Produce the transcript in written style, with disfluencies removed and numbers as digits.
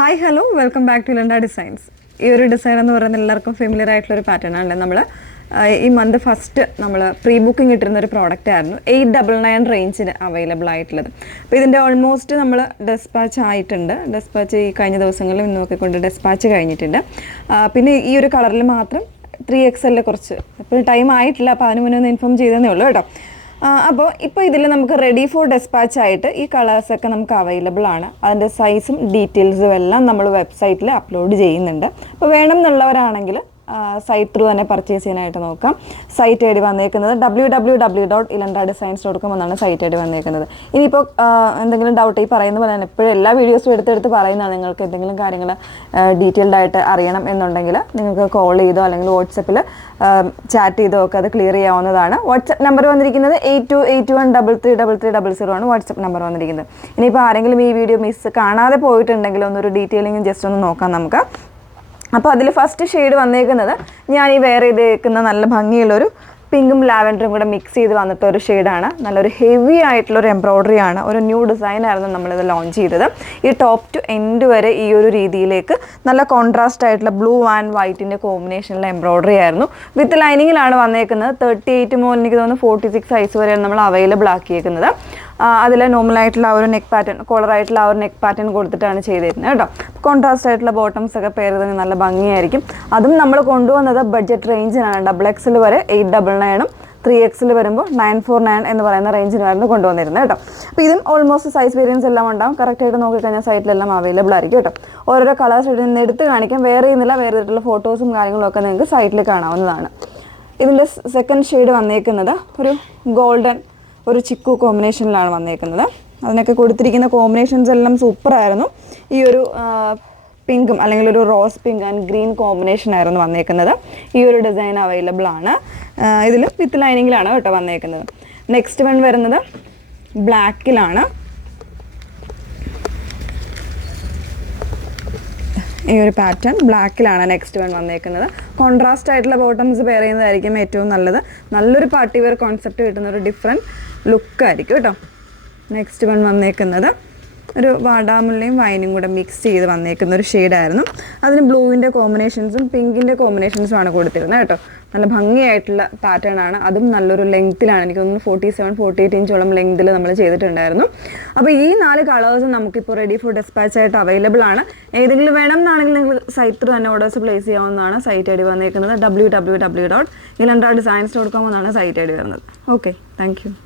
Hi hello welcome back to ഇലണ്ട designs. ഈ ഒരു ഡിസൈൻ എന്ന് പറയുന്നത് എല്ലാവർക്കും ഫെമിലിയർ ആയിട്ടുള്ളൊരു പാറ്റേൺ ആണല്ലേ. നമ്മൾ ഈ മന്ത് ഫസ്റ്റ് നമ്മൾ പ്രീ ബുക്കിംഗ് ഇട്ടിരുന്ന ഒരു പ്രോഡക്റ്റ് ആയിരുന്നു 899 റേഞ്ചിന് അവൈലബിൾ ആയിട്ടുള്ളത്. അപ്പോൾ ഇതിൻ്റെ ഓൾമോസ്റ്റ് നമ്മൾ ഡെസ്പാച്ച് ആയിട്ടുണ്ട്. ഡെസ്പാച്ച് ഈ കഴിഞ്ഞ ദിവസങ്ങളിൽ നോക്കിക്കൊണ്ട് ഡെസ്പാച്ച് കഴിഞ്ഞിട്ടുണ്ട്. പിന്നെ ഈ ഒരു കളറിൽ മാത്രം 3XL കുറച്ച് ഇപ്പോൾ ടൈം ആയിട്ടില്ല, അപ്പോൾ അതിന് മുന്നേ ഒന്ന് ഇൻഫോം ചെയ്തതേ ഉള്ളൂ കേട്ടോ. അപ്പോൾ ഇപ്പോൾ ഇതിൽ നമുക്ക് റെഡി ഫോർ ഡെസ്പാച്ച് ആയിട്ട് ഈ കളേഴ്സൊക്കെ നമുക്ക് അവൈലബിൾ ആണ്. അതിൻ്റെ സൈസും ഡീറ്റെയിൽസും എല്ലാം നമ്മൾ വെബ്സൈറ്റിൽ അപ്ലോഡ് ചെയ്യുന്നുണ്ട്. അപ്പോൾ വേണം എന്നുള്ളവരാണെങ്കിൽ സൈറ്റ് ത്രൂ തന്നെ പർച്ചേസ് ചെയ്യാനായിട്ട് നോക്കാം. സൈറ്റ് ഐ ഡി വന്നേക്കുന്നത് www.ilandadesigns.com എന്നാണ് സൈറ്റ് ഐ ഡി വന്നേക്കുന്നത്. ഇനിയിപ്പോൾ എന്തെങ്കിലും ഡൗട്ട് ഈ പറയുന്ന പോലെ തന്നെ എപ്പോഴും എല്ലാ വീഡിയോസും എടുത്തെടുത്ത് പറയുന്നതാണ്. നിങ്ങൾക്ക് എന്തെങ്കിലും കാര്യങ്ങൾ ഡീറ്റെയിൽഡ് ആയിട്ട് അറിയണം എന്നുണ്ടെങ്കിൽ നിങ്ങൾക്ക് കോൾ ചെയ്തോ അല്ലെങ്കിൽ വാട്സപ്പിൽ ചാറ്റ് ചെയ്തോ ഒക്കെ അത് ക്ലിയർ ചെയ്യാവുന്നതാണ്. വാട്സപ്പ് നമ്പർ വന്നിരിക്കുന്നത് 8281333300 ആണ് വാട്സപ്പ് നമ്പർ വന്നിരിക്കുന്നത്. ഇനിയിപ്പോൾ ആരെങ്കിലും ഈ വീഡിയോ കാണാതെ പോയിട്ടുണ്ടെങ്കിൽ ഒന്നൊരു ഡീറ്റെയിലിംഗ് ജസ്റ്റ് ഒന്ന് നോക്കാം നമുക്ക്. അപ്പോൾ അതിൽ ഫസ്റ്റ് ഷെയ്ഡ് വന്നേക്കുന്നത് ഞാൻ ഈ വെയർ ചെയ്തേക്കുന്ന നല്ല ഭംഗിയുള്ളൊരു പിങ്കും ലാവൻഡറും കൂടെ മിക്സ് ചെയ്ത് വന്നിട്ട് ഒരു ഷെയ്ഡാണ്. നല്ലൊരു ഹെവി ആയിട്ടുള്ളൊരു എംബ്രോയ്ഡറി ആണ്. ഒരു ന്യൂ ഡിസൈനായിരുന്നു നമ്മളിത് ലോഞ്ച് ചെയ്തത്. ഈ ടോപ്പ് ടു എൻഡ് വരെ ഈ ഒരു രീതിയിലേക്ക് നല്ല കോൺട്രാസ്റ്റ് ആയിട്ടുള്ള ബ്ലൂ ആൻഡ് വൈറ്റിൻ്റെ കോമ്പിനേഷനിലെ എംബ്രോയ്ഡറി ആയിരുന്നു. വിത്ത് ലൈനിങ്ങിലാണ് വന്നേക്കുന്നത്. 38 മുതൽ എനിക്ക് തോന്നുന്നു 46 സൈസ് വരെയാണ് നമ്മൾ അവൈലബിൾ ആക്കിയേക്കുന്നത്. അതിൽ നോർമലായിട്ടുള്ള ആ ഒരു നെക്ക് പാറ്റേൺ, കോളറായിട്ടുള്ള ആ ഒരു നെക്ക് പാറ്റേൺ കൊടുത്തിട്ടാണ് ചെയ്തിരുന്നത് കേട്ടോ. കോൺട്രാസ്റ്റ് ആയിട്ടുള്ള ബോട്ടംസ് ഒക്കെ പെയർ ചെയ്ത് നല്ല ഭംഗിയായിരിക്കും. അതും നമ്മൾ കൊണ്ടുവന്നത് ബഡ്ജറ്റ് റേഞ്ചിനാണ്. XXL വരെ 899 3XL വരുമ്പോൾ 949 എന്ന് പറയുന്ന റേഞ്ചിനായിരുന്നു കൊണ്ടുവന്നിരുന്നത് കേട്ടോ. അപ്പോൾ ഇതും ഓൾമോസ്റ്റ് സൈസ് വേരിയൻസ് എല്ലാം ഉണ്ടാകും. കറക്റ്റായിട്ട് നോക്കിക്കഴിഞ്ഞാൽ സൈറ്റിലെല്ലാം അവൈലബിൾ ആയിരിക്കും കേട്ടോ. ഓരോരോ കളേഴ്സ് നിന്ന് എടുത്ത് കാണിക്കാം. വേറെ ചെയ്യുന്നില്ല, വേറെ ചെയ്തിട്ടുള്ള ഫോട്ടോസും കാര്യങ്ങളൊക്കെ നിങ്ങൾക്ക് സൈറ്റിൽ കാണാവുന്നതാണ്. ഇതിൻ്റെ സെക്കൻഡ് ഷെയ്ഡ് വന്നേക്കുന്നത് ഒരു ഗോൾഡൻ ഒരു ചിക്കു കോമ്പിനേഷനിലാണ് വന്നേക്കുന്നത്. അതിനൊക്കെ കൊടുത്തിരിക്കുന്ന കോമ്പിനേഷൻസ് എല്ലാം സൂപ്പറായിരുന്നു. ഈ ഒരു പിങ്കും അല്ലെങ്കിൽ ഒരു rose pink and green combination ആയിരുന്നു വന്നേക്കുന്നത്. ഈ ഒരു ഡിസൈൻ അവൈലബിൾ ആണ്. ഇതിൽ വിത്ത് ലൈനിങ്ങിലാണ് കേട്ടോ വന്നേക്കുന്നത്. നെക്സ്റ്റ് വൺ വരുന്നത് ബ്ലാക്കിലാണ്. ഈ ഒരു പാറ്റേൺ ബ്ലാക്കിലാണ് നെക്സ്റ്റ് വൺ വന്നേക്കുന്നത്. കോൺട്രാസ്റ്റ് ആയിട്ടുള്ള ബോട്ടംസ് പെയർ ചെയ്യുന്നതായിരിക്കും ഏറ്റവും നല്ലത്. നല്ലൊരു പാർട്ടി വെയർ കോൺസെപ്റ്റ് കിട്ടുന്ന ഒരു ഡിഫറെൻറ്റ് ലുക്കായിരിക്കും കേട്ടോ. നെക്സ്റ്റ് വൺ വന്നേക്കുന്നത് ഒരു വാടാമുല്ലയും വൈനും കൂടെ മിക്സ് ചെയ്ത് വന്നേക്കുന്ന ഒരു ഷെയ്ഡായിരുന്നു. അതിന് ബ്ലൂവിൻ്റെ കോമ്പിനേഷൻസും പിങ്കിൻ്റെ കോമ്പിനേഷൻസുമാണ് കൊടുത്തിരുന്നത് കേട്ടോ. നല്ല ഭംഗിയായിട്ടുള്ള പാറ്റേൺ ആണ്. അതും നല്ലൊരു ലെങ്ത്തിലാണ്. എനിക്ക് തോന്നുന്നു 47-48 ഇഞ്ചോളം ലെങ്ത്തിൽ നമ്മൾ ചെയ്തിട്ടുണ്ടായിരുന്നു. അപ്പോൾ ഈ 4 കളേഴ്സും നമുക്കിപ്പോൾ റെഡി ഫോർ ഡെസ്പാച്ച് ആയിട്ട് അവൈലബിൾ ആണ്. ഏതെങ്കിലും വേണം എന്നാണെങ്കിൽ നിങ്ങൾ സൈറ്റ് ത്രൂ തന്നെ ഓർഡേഴ്സ് പ്ലേസ് ചെയ്യാവുന്നതാണ്. സൈറ്റ് ഐ ഡി വന്നേക്കുന്നത് www.ilandadesigns.com എന്നാണ് സൈറ്റ് ഐ ഡി വരുന്നത്. Okay, thank you.